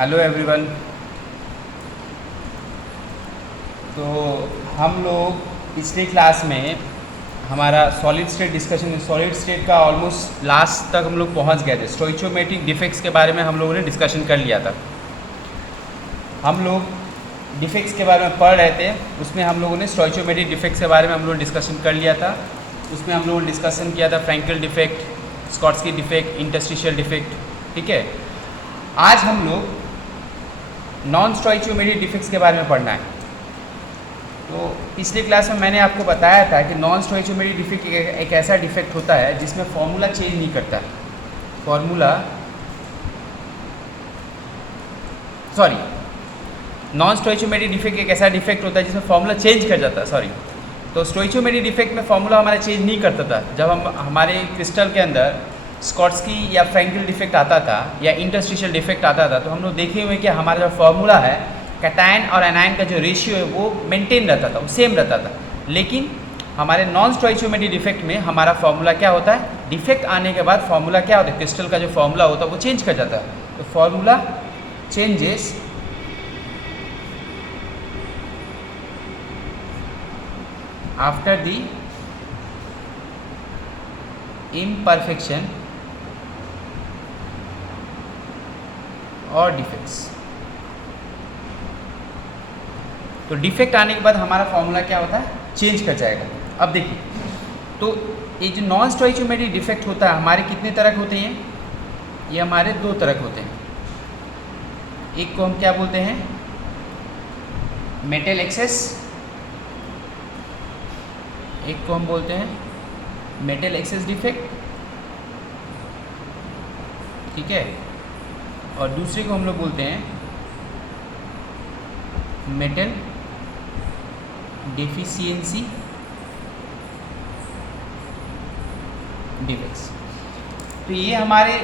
Hello everyone. तो हम लोग पिछले क्लास में हमारा solid state discussion, solid state का ऑलमोस्ट लास्ट तक हम लोग पहुंच गए थे। स्टोइचियोमेट्रिक डिफेक्ट्स के बारे में हम लोगों ने डिस्कशन कर लिया था। हम लोग डिफेक्ट्स के बारे में पढ़ रहे थे, उसमें हम लोगों ने स्टोइचियोमेट्रिक डिफेक्ट्स के बारे में हम लोगों ने डिस्कशन कर लिया था। उसमें हम लोगों ने डिस्कशन किया था Frenkel defect, Schottky defect, interstitial defect. ठीक है, आज हम लोग नॉन स्टोइचियोमेट्रिक डिफेक्ट्स के बारे में पढ़ना है। तो पिछले क्लास में मैंने आपको बताया था कि नॉन स्टोइचियोमेट्रिक डिफेक्ट एक ऐसा डिफेक्ट होता है जिसमें फॉर्मूला चेंज नहीं करता। नॉन स्टोइचियोमेट्रिक डिफेक्ट एक ऐसा डिफेक्ट होता है जिसमें फॉर्मूला चेंज कर जाता है। तो स्टोइचियोमेट्रिक डिफेक्ट में फॉर्मूला हमारा चेंज नहीं करता था। जब हम हमारे क्रिस्टल के अंदर स्कॉट्स्की या फ्रैंकल डिफेक्ट आता था या इंटरस्टिशियल डिफेक्ट आता था, तो हम लोग देखे हुए कि हमारा जो फॉर्मूला है, कैटायन और एनायन का जो रेशियो है वो मेंटेन रहता था, वो सेम रहता था। लेकिन हमारे नॉन स्टोइचियोमेट्रिक डिफेक्ट में हमारा फॉर्मूला क्या होता है, डिफेक्ट आने के बाद फॉर्मूला क्या होता है, क्रिस्टल का जो फॉर्मूला होता है वो चेंज कर जाता है। तो formula changes after the imperfection और डिफेक्ट्स। तो डिफेक्ट आने के बाद हमारा फॉर्मूला क्या होता है, चेंज कर जाएगा। अब देखिए, तो ये जो नॉन स्टोइचियोमेट्रिक डिफेक्ट होता है, हमारे कितने तरह के होते हैं? ये हमारे दो तरह के होते हैं। एक को हम क्या बोलते हैं, मेटल एक्सेस। एक को हम बोलते हैं मेटल एक्सेस डिफेक्ट, ठीक है। और दूसरे को हम लोग बोलते हैं मेटल डेफिशिएंसी डिफेक्ट्स। तो ये हमारे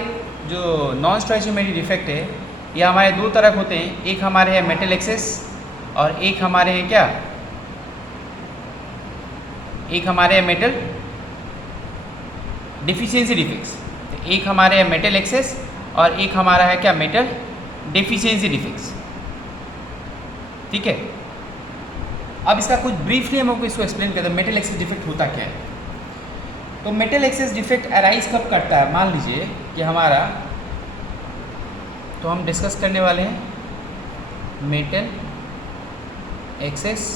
जो नॉन स्टोइचियोमेट्रिक डिफेक्ट है, ये हमारे दो तरह के होते हैं। एक हमारे है मेटल एक्सेस और एक हमारे है क्या, एक हमारे है मेटल डेफिशिएंसी डिफेक्ट्स। तो एक हमारे है मेटल एक्सेस और एक हमारा है क्या, मेटल डेफिशिएंसी डिफेक्ट्स। ठीक है, अब इसका कुछ ब्रीफली हम आपको इसको एक्सप्लेन करते हैं, मेटल एक्सेस डिफेक्ट होता क्या है। तो मेटल एक्सेस डिफेक्ट अराइज कब करता है? मान लीजिए कि हमारा, तो हम डिस्कस करने वाले हैं मेटल एक्सेस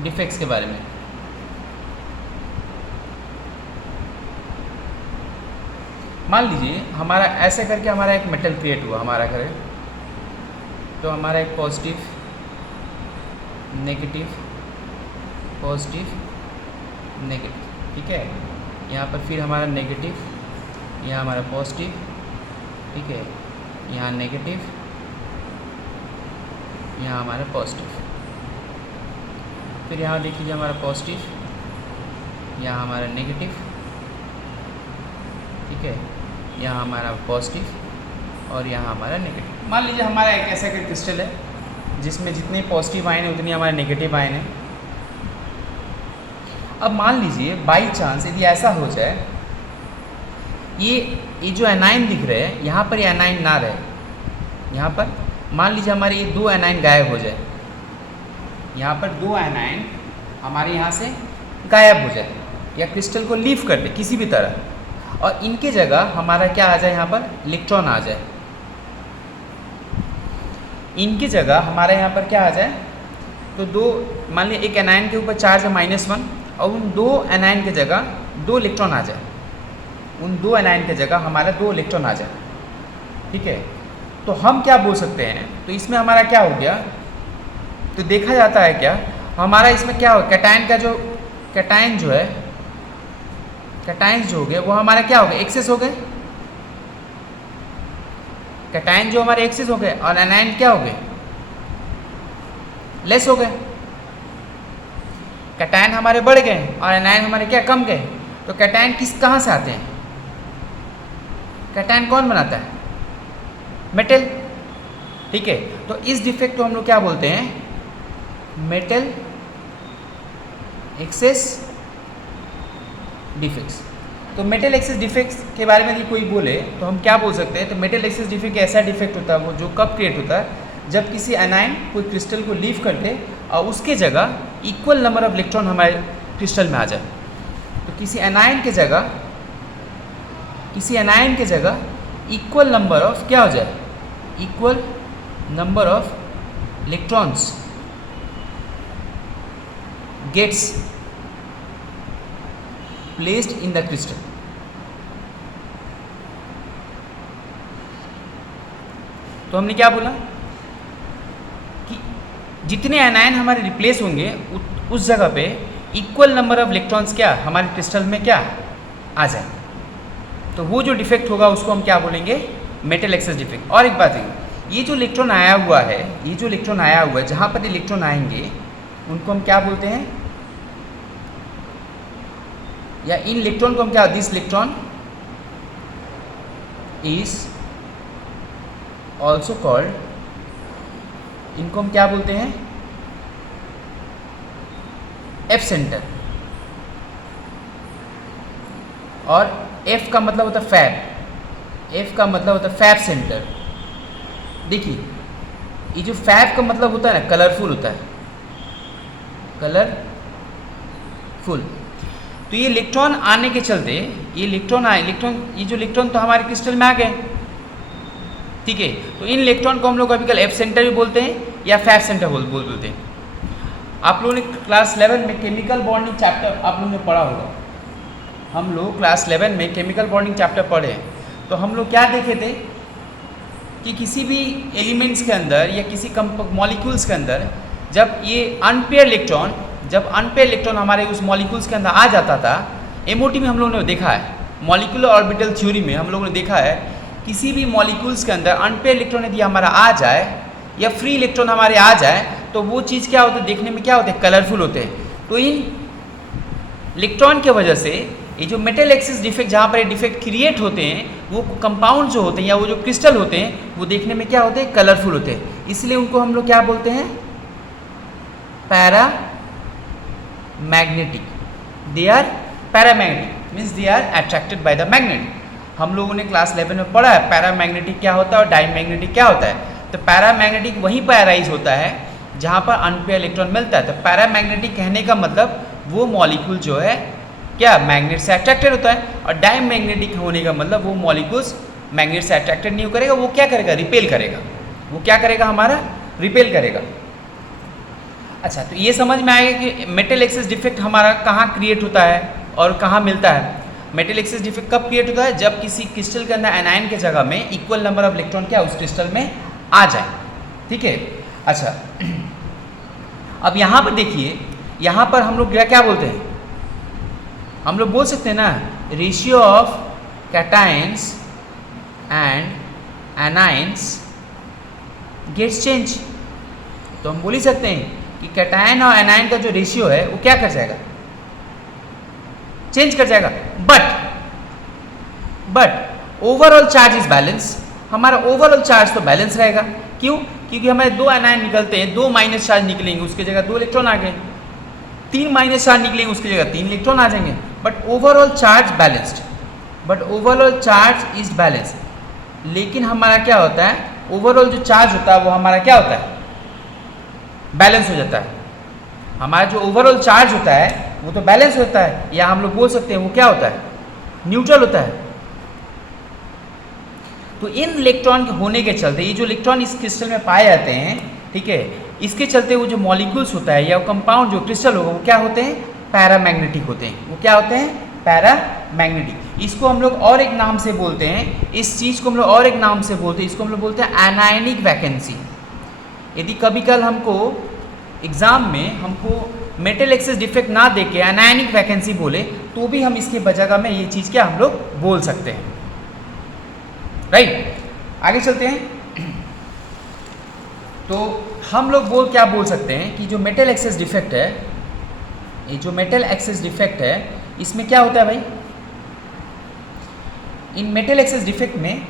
डिफेक्ट्स के बारे में। मान लीजिए हमारा ऐसे करके हमारा एक मेटल क्रिएट हुआ हमारा करे, तो हमारा एक पॉजिटिव नेगेटिव पॉजिटिव नेगेटिव, ठीक है। यहाँ पर फिर हमारा नेगेटिव, यहाँ हमारा पॉजिटिव, ठीक है। यहाँ नेगेटिव, यहाँ हमारा पॉजिटिव। फिर यहाँ देख लीजिए हमारा पॉजिटिव, यहाँ हमारा नेगेटिव, ठीक है। यहाँ हमारा पॉजिटिव और यहाँ हमारा नेगेटिव। मान लीजिए हमारा एक ऐसा का क्रिस्टल है जिसमें जितने पॉजिटिव आयन है उतनी हमारे नेगेटिव आयन है। अब मान लीजिए बाई चांस यदि ऐसा हो जाए, ये जो एनाइन दिख रहे हैं यहाँ पर, ये एनाइन ना रहे, यहाँ पर मान लीजिए हमारे ये दो एनाइन गायब हो जाए, यहाँ पर दो एनाइन हमारे यहाँ से गायब हो जाए या क्रिस्टल को लीव कर दे किसी भी तरह, और इनके जगह हमारा क्या आ जाए, यहाँ पर इलेक्ट्रॉन आ जाए। इनकी जगह हमारे यहाँ पर क्या आ जाए, तो दो, मान लीजिए एक एनायन के ऊपर चार्ज है -1 और उन दो एनायन के जगह दो इलेक्ट्रॉन आ जाए, उन दो एनायन के जगह हमारा दो इलेक्ट्रॉन आ जाए, ठीक है। तो हम क्या बोल सकते हैं, तो इसमें हमारा क्या हो गया, तो देखा जाता है क्या हमारा इसमें क्या हो, कैटायन का जो कैटायन जो है, कैटायंस जो हो गए वो हमारा क्या हो गए, एक्सेस हो गए। कैटायन जो हमारे एक्सेस हो गए और एनायन क्या हो गए, लेस हो गए। कैटायन हमारे बढ़ गए और एनायन हमारे क्या, कम गए। तो कैटायन कहाँ से आते हैं, कैटायन कौन बनाता है, मेटल, ठीक है। तो इस डिफेक्ट को हम लोग क्या बोलते हैं, मेटल एक्सेस डिफेक्ट्स। तो मेटल एक्सेस डिफेक्ट्स के बारे में यदि कोई बोले तो हम क्या बोल सकते हैं, तो मेटल एक्सेस डिफेक्ट ऐसा डिफेक्ट होता है वो जो कब क्रिएट होता है, जब किसी एनाइन कोई क्रिस्टल को लीव कर दे और उसके जगह इक्वल नंबर ऑफ इलेक्ट्रॉन हमारे क्रिस्टल में आ जाए। तो किसी एनाइन के जगह इक्वल नंबर ऑफ क्या हो जाए, equal number of electrons gets placed in the crystal. तो हमने क्या बोला कि जितने एनायन हमारे रिप्लेस होंगे उस जगह पे इक्वल नंबर ऑफ इलेक्ट्रॉन्स क्या हमारे क्रिस्टल में क्या आ जाए। तो वो जो डिफेक्ट होगा उसको हम क्या बोलेंगे, मेटल एक्सेस डिफेक्ट। और एक बात है, ये जो इलेक्ट्रॉन आया हुआ है, जहाँ पर इलेक्ट्रॉन आएंगे उनको हम क्या बोलते हैं, या इन इलेक्ट्रॉन को हम क्या, this electron is also called, इनको हम क्या बोलते हैं, एफ सेंटर। और एफ का मतलब होता है फैब, एफ का मतलब होता है फैब सेंटर। देखिए ये जो फैब का मतलब होता है ना, कलरफुल होता है, कलरफुल। तो ये इलेक्ट्रॉन आने के चलते, ये जो इलेक्ट्रॉन तो हमारे क्रिस्टल में आ गए, ठीक है। तो इन इलेक्ट्रॉन को हम लोग कभी कल एफ सेंटर भी बोलते हैं या फैब सेंटर बोलते हैं। आप लोगों ने क्लास 11 में केमिकल बॉन्डिंग चैप्टर आप लोगों ने पढ़ा होगा। हम लोग क्लास 11 में केमिकल बॉन्डिंग चैप्टर पढ़े, तो हम लोग क्या देखे थे कि किसी भी एलिमेंट्स के अंदर या किसी मॉलिक्यूल्स के अंदर जब ये अनपेयर इलेक्ट्रॉन हमारे उस मॉलिक्यूल्स के अंदर आ जाता था, एमओटी में हम लोगों ने देखा है, मॉलिक्यूलर ऑर्बिटल थ्योरी में हम लोगों ने देखा है, किसी भी मॉलिक्यूल्स के अंदर अनपेयर इलेक्ट्रॉन यदि हमारा आ जाए या फ्री इलेक्ट्रॉन हमारे आ जाए तो वो चीज़ क्या होता है, देखने में क्या होते हैं, कलरफुल होते हैं। तो इन इलेक्ट्रॉन के वजह से ये जो मेटल एक्सेस डिफेक्ट, जहाँ पर ये डिफेक्ट क्रिएट होते हैं, वो कंपाउंड जो होते हैं या वो जो क्रिस्टल होते हैं वो देखने में क्या होते हैं, कलरफुल होते हैं। इसलिए उनको हम लोग क्या बोलते हैं, paramagnetic. They are paramagnetic means they are attracted by the magnet. हम लोगों ने क्लास 11 में पढ़ा है पैरामैग्नेटिक क्या होता है और डायमैग्नेटिक क्या होता है। तो पैरामैग्नेटिक वहीं पर अराइज होता है जहाँ पर अनपेयर इलेक्ट्रॉन मिलता है। तो पैरामैग्नेटिक कहने का मतलब वो मॉलिक्यूल जो है क्या मैग्नेट से अट्रैक्टेड होता है, और डायमैग्नेटिक होने का मतलब वो मॉलिक्यूल्स मैग्नेट से अट्रैक्टेड नहीं करेगा, वो क्या करेगा, रिपेल करेगा। वो क्या करेगा, हमारा रिपेल करेगा। अच्छा, तो ये समझ में आएगा कि मेटल एक्सेस डिफेक्ट हमारा कहाँ क्रिएट होता है और कहाँ मिलता है। मेटल एक्सेस डिफेक्ट कब क्रिएट होता है, जब किसी क्रिस्टल के अंदर एनायन के जगह में इक्वल नंबर ऑफ इलेक्ट्रॉन क्या उस क्रिस्टल में आ जाए, ठीक है। अच्छा, अब यहाँ पर देखिए, यहाँ पर हम लोग क्या बोलते हैं, हम लोग बोल सकते हैं ना, ratio of cations and anions gets change. तो हम बोल ही सकते हैं कि कैटायन और एनायन का जो रेशियो है वो क्या कर जाएगा, चेंज कर जाएगा। But overall charge is balance. हमारा ओवरऑल चार्ज तो बैलेंस रहेगा। क्यों? क्योंकि हमारे दो एनायन निकलते हैं, दो माइनस चार्ज निकलेंगे, उसकी जगह दो इलेक्ट्रॉन आ गए। तीन माइनस चार्ज निकलेंगे, उसकी जगह तीन इलेक्ट्रॉन आ जाएंगे। But overall charge is balance. लेकिन हमारा क्या होता है, ओवरऑल जो चार्ज होता है वो हमारा क्या होता है, बैलेंस हो जाता है। हमारा जो ओवरऑल चार्ज होता है वो तो बैलेंस होता है, या हम लोग बोल सकते हैं वो क्या होता है, न्यूट्रल होता है। तो इन इलेक्ट्रॉन के होने के चलते, ये जो इलेक्ट्रॉन इस क्रिस्टल में पाए जाते हैं, ठीक है, इसके चलते वो जो मॉलिक्यूल्स होता है या वो कंपाउंड जो क्रिस्टल होगा वो क्या होते हैं, पैरामैग्नेटिक होते हैं। वो क्या होते हैं, पैरामैग्नेटिक। इसको हम लोग और एक नाम से बोलते हैं, इस चीज़ को हम लोग और एक नाम से बोलते हैं, इसको हम लोग बोलते हैं एनायनिक वैकेंसी। यदि कभी कल हमको एग्जाम में हमको मेटल एक्सेस डिफेक्ट ना देके एनायनिक वैकेंसी बोले तो भी हम इसके जगह में ये चीज़ क्या हम लोग बोल सकते हैं, राइट। आगे चलते हैं। तो हम लोग क्या बोल सकते हैं कि जो मेटल एक्सेस डिफेक्ट है, ये जो मेटल एक्सेस डिफेक्ट है, इसमें क्या होता है भाई, इन मेटल एक्सेस डिफेक्ट में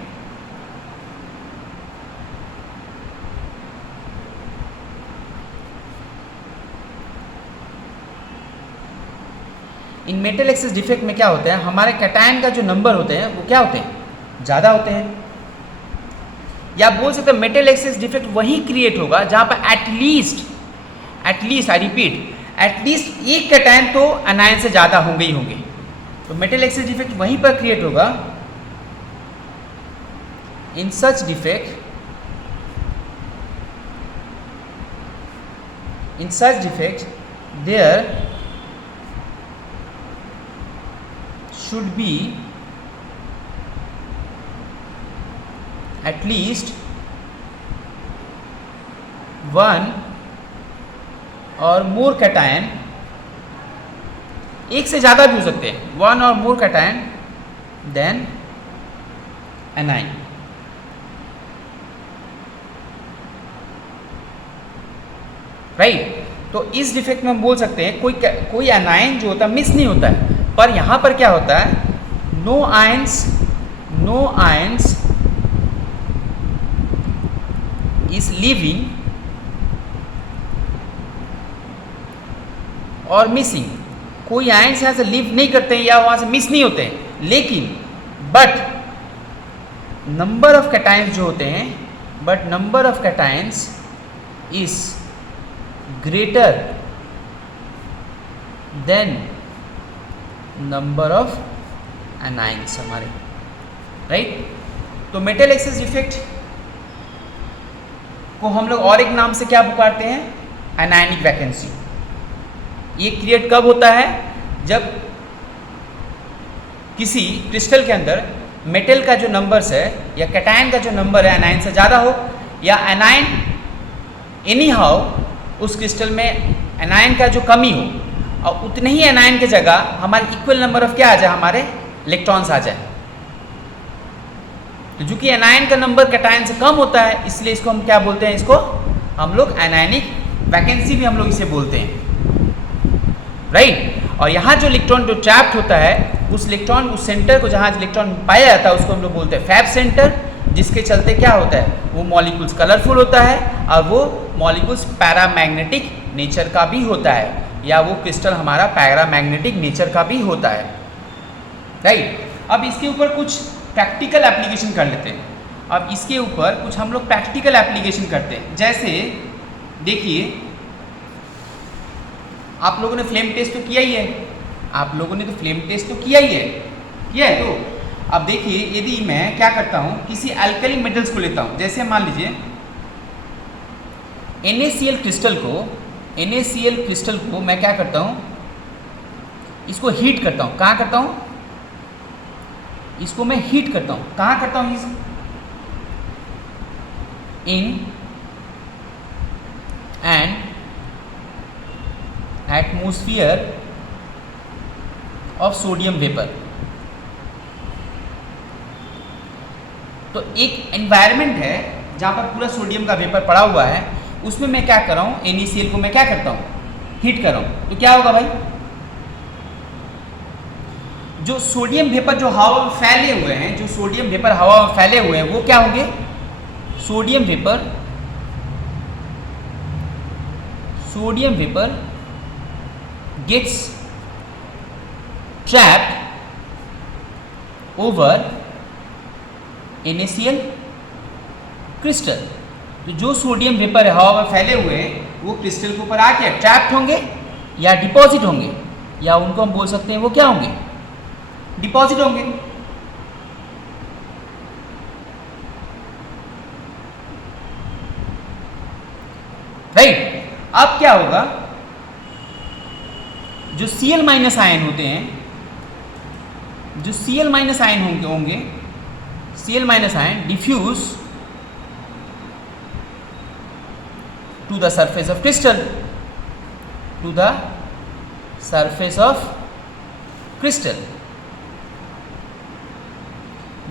इन मेटल एक्सेस डिफेक्ट में क्या होता है, हमारे कैटायन का जो नंबर होते हैं वो क्या होते हैं, ज़्यादा होते हैं। या आप बोल सकते हैं मेटल एक्सेस डिफेक्ट वही क्रिएट होगा जहाँ पर एटलीस्ट आई रिपीट एटलीस्ट एक कैटायन तो एनायन से ज़्यादा होंगे ही होंगे। तो मेटल एक्सेस डिफेक्ट वहीं पर क्रिएट होगा। इन सच defect there should be at least one or more cation, एक से ज़्यादा भी हो सकते हैं, one or more cation than anion। Right तो इस डिफेक्ट में हम बोल सकते हैं कोई एनायन जो होता है मिस नहीं होता है, पर यहाँ पर क्या होता है, नो आयंस इज लिविंग और मिसिंग। कोई आयंस यहाँ से लिव नहीं करते हैं या वहाँ से मिस नहीं होते हैं, लेकिन बट नंबर ऑफ कैटायंस जो होते हैं, but number of cations is greater than number of anions हमारे, राइट। तो मेटल एक्सेस डिफेक्ट को हम लोग और एक नाम से क्या पुकारते हैं, एनायनिक वैकेंसी। ये क्रिएट कब होता है, जब किसी क्रिस्टल के अंदर मेटल का जो नंबर्स है या कैटायन का जो नंबर है एनायन से ज़्यादा हो, या एनायन एनी हाउ उस क्रिस्टल में एनायन का जो कमी हो और उतने ही एनायन की जगह हमारे इक्वल नंबर ऑफ क्या आ जाए, हमारे इलेक्ट्रॉन्स आ जाए। तो चूंकि एनायन का नंबर कैटायन से कम होता है, इसलिए इसको हम क्या बोलते हैं, इसको हम लोग एनायनिक वैकेंसी भी हम लोग इसे बोलते हैं, राइट। और यहाँ जो इलेक्ट्रॉन जो ट्रैप्ड होता है, उस इलेक्ट्रॉन उस सेंटर को जहाँ इलेक्ट्रॉन पाया जाता है उसको हम लोग बोलते हैं फैब सेंटर, जिसके चलते क्या होता है, वो मॉलिक्यूल्स कलरफुल होता है और वो मॉलिक्यूल्स पैरामैग्नेटिक नेचर का भी होता है, या वो क्रिस्टल हमारा पैरामैग्नेटिक नेचर का भी होता है, राइट। अब इसके ऊपर कुछ प्रैक्टिकल एप्लीकेशन कर लेते हैं। अब इसके ऊपर कुछ हम लोग प्रैक्टिकल एप्लीकेशन करते हैं। जैसे देखिए, आप लोगों ने फ्लेम टेस्ट तो किया ही है, किया है। तो अब देखिए, यदि मैं क्या करता हूँ, किसी अल्कली मेटल्स को लेता हूँ, जैसे मान लीजिए NaCl क्रिस्टल को मैं क्या करता हूँ, इसको हीट करता हूँ। कहाँ करता हूँ, इसको मैं हीट करता हूँ। कहाँ करता हूँ, in an atmosphere of sodium vapour. तो एक एनवायरनमेंट है जहाँ पर पूरा सोडियम का वेपर पड़ा हुआ है, उसमें मैं क्या कर रहा हूँ, NaCl को मैं क्या करता हूँ, हीट कर रहा हूँ। तो क्या होगा भाई, जो सोडियम वेपर जो हवा में फैले हुए हैं, वो क्या होंगे, sodium vapour gets trapped over NaCl crystal. तो जो सोडियम वेपर हवा में फैले हुए हैं वो क्रिस्टल के ऊपर आके ट्रैप्ड होंगे या डिपॉजिट होंगे, या उनको हम बोल सकते हैं वो क्या होंगे, डिपॉजिट होंगे। राइट। अब क्या होगा, जो Cl माइनस आयन होते हैं, Cl minus ion diffuse to the surface of crystal,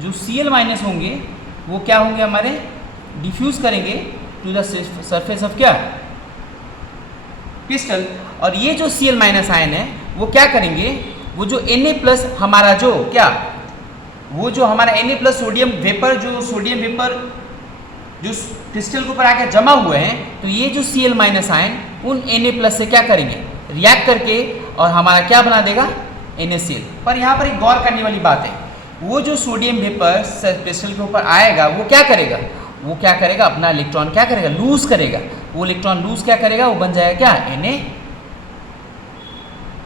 जो Cl माइनस होंगे वो क्या होंगे, हमारे डिफ्यूज करेंगे टू द सरफेस ऑफ क्या, क्रिस्टल। और ये जो Cl माइनस आयन है वो क्या करेंगे, वो जो Na प्लस हमारा जो क्या, वो जो हमारा Na प्लस सोडियम वेपर जो क्रिस्टल के ऊपर आके जमा हुए हैं, तो ये जो Cl माइनस आयन उन Na प्लस से क्या करेंगे, रिएक्ट करके और हमारा क्या बना देगा, NaCl। पर यहाँ पर एक गौर करने वाली बात है, वो जो सोडियम वेपर क्रिस्टल के ऊपर आएगा वो क्या करेगा, वो क्या करेगा, अपना इलेक्ट्रॉन क्या करेगा, लूज करेगा। वो इलेक्ट्रॉन लूज क्या करेगा, वो बन जाएगा क्या, Na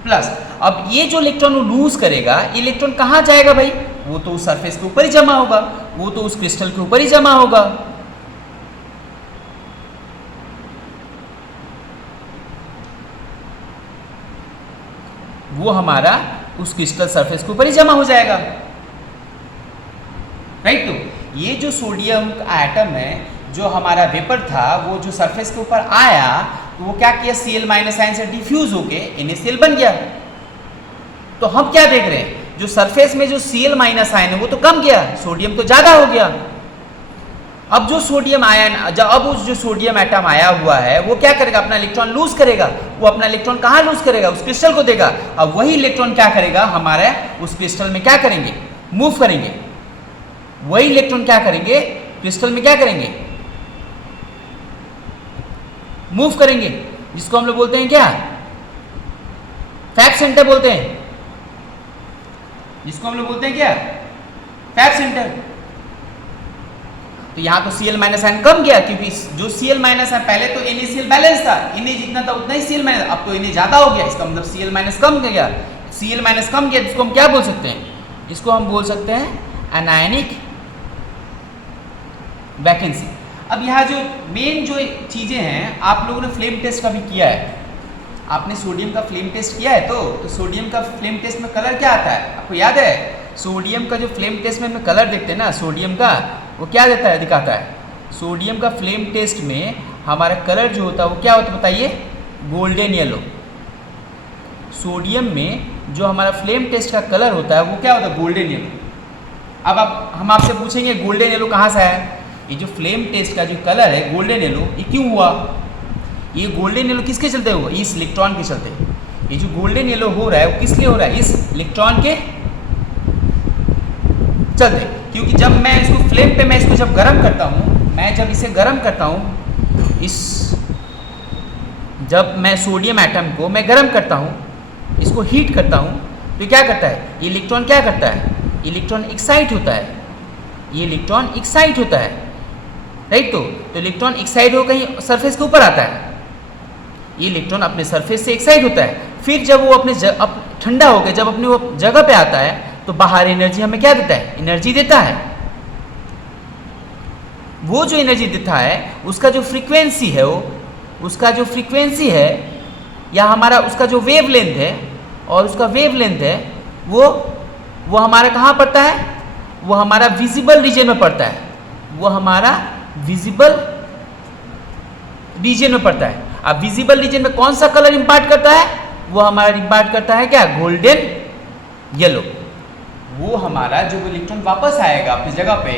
प्लस। अब ये जो इलेक्ट्रॉन वो लूज करेगा, इलेक्ट्रॉन कहाँ जाएगा भाई, वो तो उस सरफेस के ऊपर ही जमा होगा, वो तो उस क्रिस्टल के ऊपर ही जमा होगा। वो हमारा उस क्रिस्टल सरफेस के ऊपर ही जमा हो जाएगा, राइट। तो ये जो सोडियम का एटम है, जो हमारा वेपर था, वो जो सरफेस के ऊपर आया तो वो क्या किया, Cl माइनस आयन से डिफ्यूज होके NaCl बन गया। तो हम क्या देख रहे हैं, जो सरफेस में जो Cl माइनस आयन है वो तो कम गया, सोडियम तो ज्यादा हो गया। अब जो सोडियम आयन, अब उस जो सोडियम एटम आया हुआ है वो क्या करेगा, अपना इलेक्ट्रॉन लूज करेगा। वो अपना इलेक्ट्रॉन कहाँ लूज करेगा, उस क्रिस्टल को देगा। अब वही इलेक्ट्रॉन क्या करेगा, हमारे उस क्रिस्टल में क्या करेंगे, मूव करेंगे। वही इलेक्ट्रॉन क्या करेंगे, क्रिस्टल में क्या करेंगे, मूव करेंगे, जिसको हम लोग बोलते हैं क्या, फैब सेंटर बोलते हैं, जिसको हम लोग बोलते हैं क्या, फैब सेंटर। तो यहाँ तो Cl माइनस आयन कम गया, क्योंकि जो Cl माइनस है, पहले तो NaCl बैलेंस था, Na जितना था उतना ही Cl माइनस, अब तो Na ज्यादा हो गया, इसका मतलब Cl माइनस कम गया। Cl माइनस कम गया, जिसको हम क्या बोल सकते हैं, इसको हम बोल सकते हैं एनायनिक वैकेंसी। अब यहाँ जो मेन जो चीजें हैं, आप लोगों ने फ्लेम टेस्ट का भी किया है, आपने सोडियम का फ्लेम टेस्ट किया है। तो सोडियम का फ्लेम टेस्ट में कलर क्या आता है, आपको याद है, सोडियम का जो फ्लेम टेस्ट में कलर देखते हैं ना, सोडियम का वो क्या देता है, दिखाता है। सोडियम का फ्लेम टेस्ट में हमारा कलर जो होता है वो क्या होता है बताइए, गोल्डन येलो। सोडियम में जो हमारा फ्लेम टेस्ट का कलर होता है वो क्या होता है, गोल्डन येलो। अब हम आपसे पूछेंगे गोल्डन येलो कहाँ से आया, ये जो फ्लेम टेस्ट का जो कलर है गोल्डन येलो, ये क्यों हुआ, ये गोल्डन येलो किसके चलते हुआ, इस इलेक्ट्रॉन के चलते। ये जो गोल्डन येलो हो रहा है वो किस लिए हो रहा है, इस इलेक्ट्रॉन के चलते। क्योंकि जब मैं इसको फ्लेम पे, मैं इसको जब गर्म करता हूँ, मैं जब इसे गर्म करता हूँ, जब मैं सोडियम एटम को मैं गर्म करता हूँ, इसको हीट करता हूँ, तो क्या करता है, ये इलेक्ट्रॉन क्या करता है, इलेक्ट्रॉन एक्साइट होता है, ये इलेक्ट्रॉन एक्साइट होता है, राइट। तो इलेक्ट्रॉन एक्साइट हो कहीं सरफेस के ऊपर आता है, ये इलेक्ट्रॉन अपने सरफेस से एक्साइट होता है। फिर जब वो अपने ठंडा हो गया, जब अपनी वो जगह पे आता है, तो बाहर एनर्जी हमें क्या देता है, एनर्जी देता है। वो जो एनर्जी देता है उसका जो फ्रीक्वेंसी है, वो उसका जो फ्रीक्वेंसी है, या हमारा उसका जो वेवलेंथ है, और उसका वेवलेंथ है वो हमारा कहाँ पड़ता है, वो हमारा विजिबल रीजन में पड़ता है, वो हमारा विजिबल रीजन में पड़ता है। अब विजिबल रीजन में कौन सा कलर इंपार्ट करता है, वो हमारा इंपार्ट करता है क्या, गोल्डन येलो। वो हमारा जो इलेक्ट्रॉन वापस आएगा अपनी जगह पे,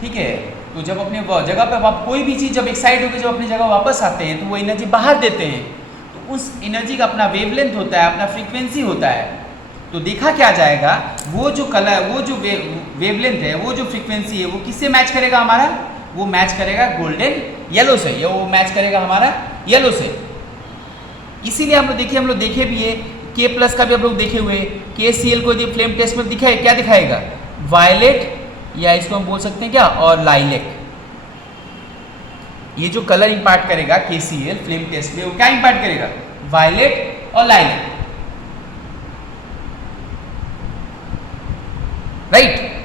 ठीक है, तो जब अपने जगह पे कोई भी चीज़ जब एक्साइट होकर जब अपनी जगह वापस आते हैं तो वो एनर्जी बाहर देते हैं, तो उस एनर्जी का अपना वेवलेंथ होता है, अपना फ्रीक्वेंसी होता है। तो देखा क्या जाएगा, वो जो कलर, वो जो वेवलेंथ है, वो जो फ्रीक्वेंसी है, वो किससे मैच करेगा हमारा, वो मैच करेगा गोल्डन येलो से, या वो मैच करेगा हमारा येलो से। इसीलिए हम लोग देखे भी है, K प्लस का भी हम लोग देखे हुए, KCl को जो फ्लेम टेस्ट में दिखाए क्या दिखाएगा, वायलेट, या इसको हम बोल सकते हैं क्या, और लाइलेक। ये जो कलर इंपार्ट करेगा KCl फ्लेम टेस्ट में, वो क्या इंपार्ट करेगा, वायलेट और लाइलेक, राइट।